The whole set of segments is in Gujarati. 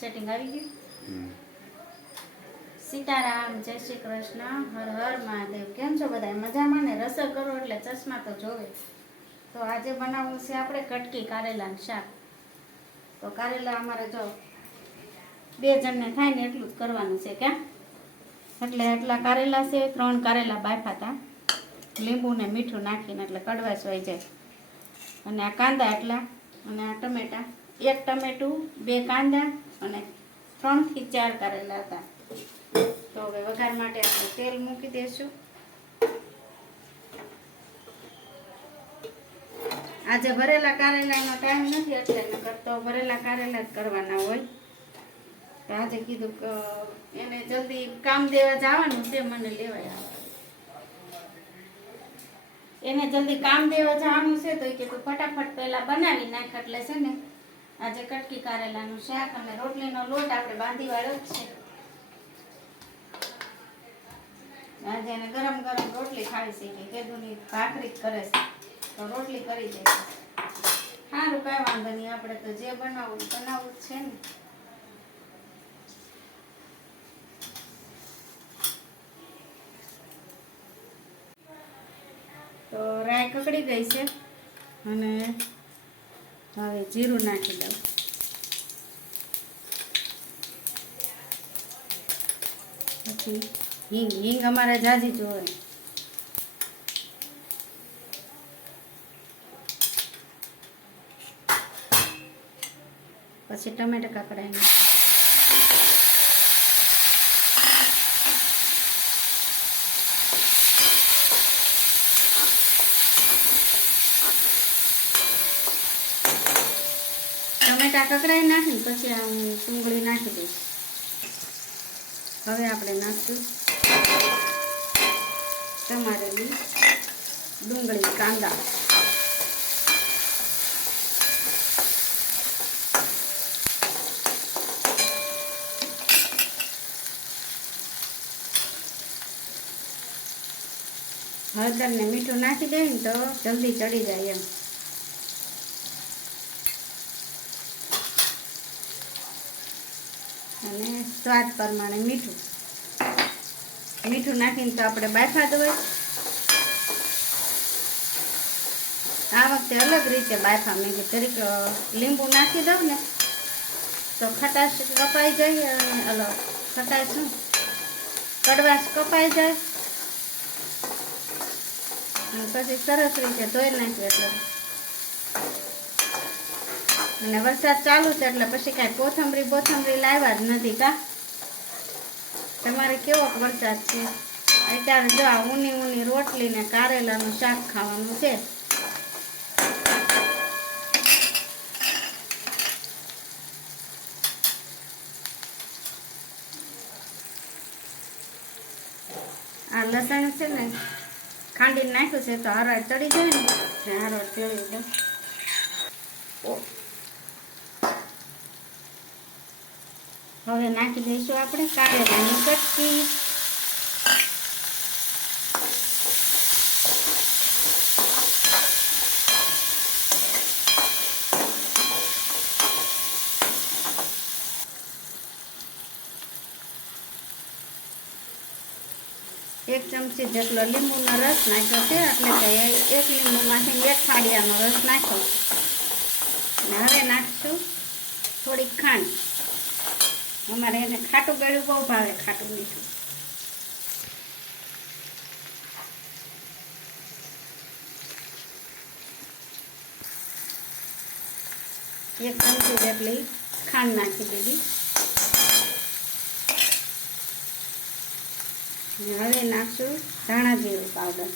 સેટિંગ આવી ગયું. સીતારામ, જય શ્રી કૃષ્ણ, હર હર મહાદેવ. કેમ છો બધા? મજામાં ને? રસોઈ કરો એટલે ચશ્મા તો જોવે. તો આજે બનાવવું છે આપણે કટકી કારેલાનું શાક. તો કારેલા અમારે જો 2 જણને થાય ને એટલું જ કરવાનું છે. ક્યાં એટલે એટલા કારેલા છે, 3 કારેલા બાફા હતા લીંબુ ને મીઠું નાખીને, એટલે કડવાશ વહી જાય. અને આ કાંદા એટલા, અને આ ટમેટા, 1 ટમેટું, 2 કાંદા અને 3 થી 4 કારેલા હતા. તો હવે વઘાર માટે આપણે તેલ મૂકી દઈશું. આજે ભરેલા કારેલાનો ટાઈમ નથી એટલે નકર તો ભરેલા કારેલા જ કરવાના હોય. તો આજે કીધું કે એને જલ્દી કામ દેવા જવાનું છે, મને લેવાય એને જલ્દી કામ દેવા જવાનું છે. તો એ કીધું ફટાફટ પહેલા બનાવી નાખ, એટલે છે ને આજે કટકી કારેલાનું શાક અને રોટલીનો લોટ આપણે બાંધી વાળ્યો જ છે. આજે એને ગરમ ગરમ રોટલી ખાવી છે, કે કેદુની ભાખરી જ કરે છે, તો રોટલી કરી દે. સારું, કાંઈ વાંધો નહીં, આપણે તો જે બનાવવું બનાવવું જ છે ને. તો રાઈ કકડી ગઈ છે અને હવે જીરું નાખી દઉં. પછી હિંગ અમારે જાજી જોવે. પછી ટમેટા કાકડા નાખી. ટમેટા કકડાઈ નાખીને પછી આ હું ડુંગળી નાખી દઈશ. હવે આપણે નાખશું ટમાટરની ડુંગળી, કાંદા. હળદર ને મીઠું નાખી દઈએ ને તો જલ્દી ચડી જાય એમ. અને સ્વાદ પ્રમાણે મીઠું નાખીને તો આપણે બાફા દઈએ. આ વખતે અલગ રીતે બાફા. મેં જરીક લીંબુ નાખી દઉં ને તો ખટાશ કપાઈ જાય, અને અલગ ખટાશ શું કડવાશ કપાઈ જાય. અને પછી સરસ રીતે ધોઈ નાખ્યું. એટલે અને વરસાદ ચાલુ છે એટલે પછી કાંઈ કોથમરી લાવ્યા જ નથી. કા તમારે કેવો વરસાદ છે? અત્યારે જો આ ઊની રોટલી ને કારેલાનું શાક ખાવાનું છે. આ લસણ છે ને ખાંડીને નાખ્યું છે, તો હરાડ ચડી જાય ને, હરાડ ચડી જાય. હવે નાખી દઈશું આપણે કારેલાની કટકી. એક ચમચી જેટલો લીંબુનો રસ નાખ્યો છે, એટલે કે 1 લીંબુમાંથી 1 ફાડિયાનો રસ નાખ્યો. અને હવે નાખશું થોડીક ખાંડ. અમારે એને ખાટું ગળ્યું બહુ ભાવે, ખાટું મીઠું. એક ચમચી જેટલી ખાંડ નાખી દીધી. હવે નાખશું ધાણા જીરું પાવડર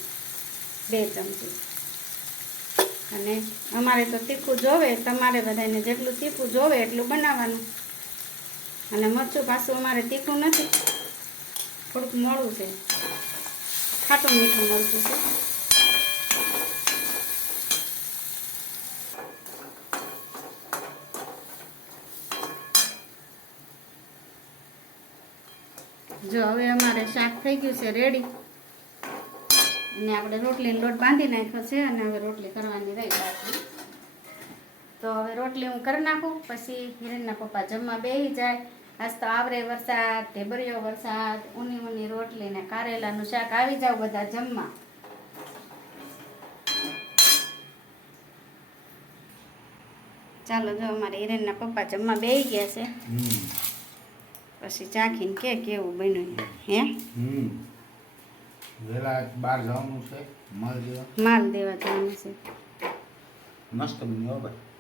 2 ચમચી. અને અમારે તો તીખું જોવે, તમારે બધાને જેટલું તીખું જોવે એટલું બનાવવાનું. અને મરચું પાછું અમારે તીખું નથી, થોડુંક મોડું છે, ખાટું મીઠું મરચું છે. જો હવે અમારે શાક થઈ ગયું છે રેડી. અને આપણે રોટલીનો લોટ બાંધી નાખ્યો છે, અને હવે રોટલી કરવાની રહી બાકી. તો હવે રોટલી હું કરી નાખું, પછી હિરેનના પપ્પા જમવા બેસી જાય. આજ તો આવરે વરસાદ, ઢેબરિયો વરસાદ, ઊની રોટલી ને કારેલાનું શાક. આવી જાવ બધા જમવા. ચાલો જો અમારે હિરેનના પપ્પા જમવા બેસી ગયા છે. પછી ચાખીને કેવું બન્યું. હે વેલા બહાર જવાનું છે, માલ દેવા જવાનું છે. મસ્ત બન્યો ભાઈ.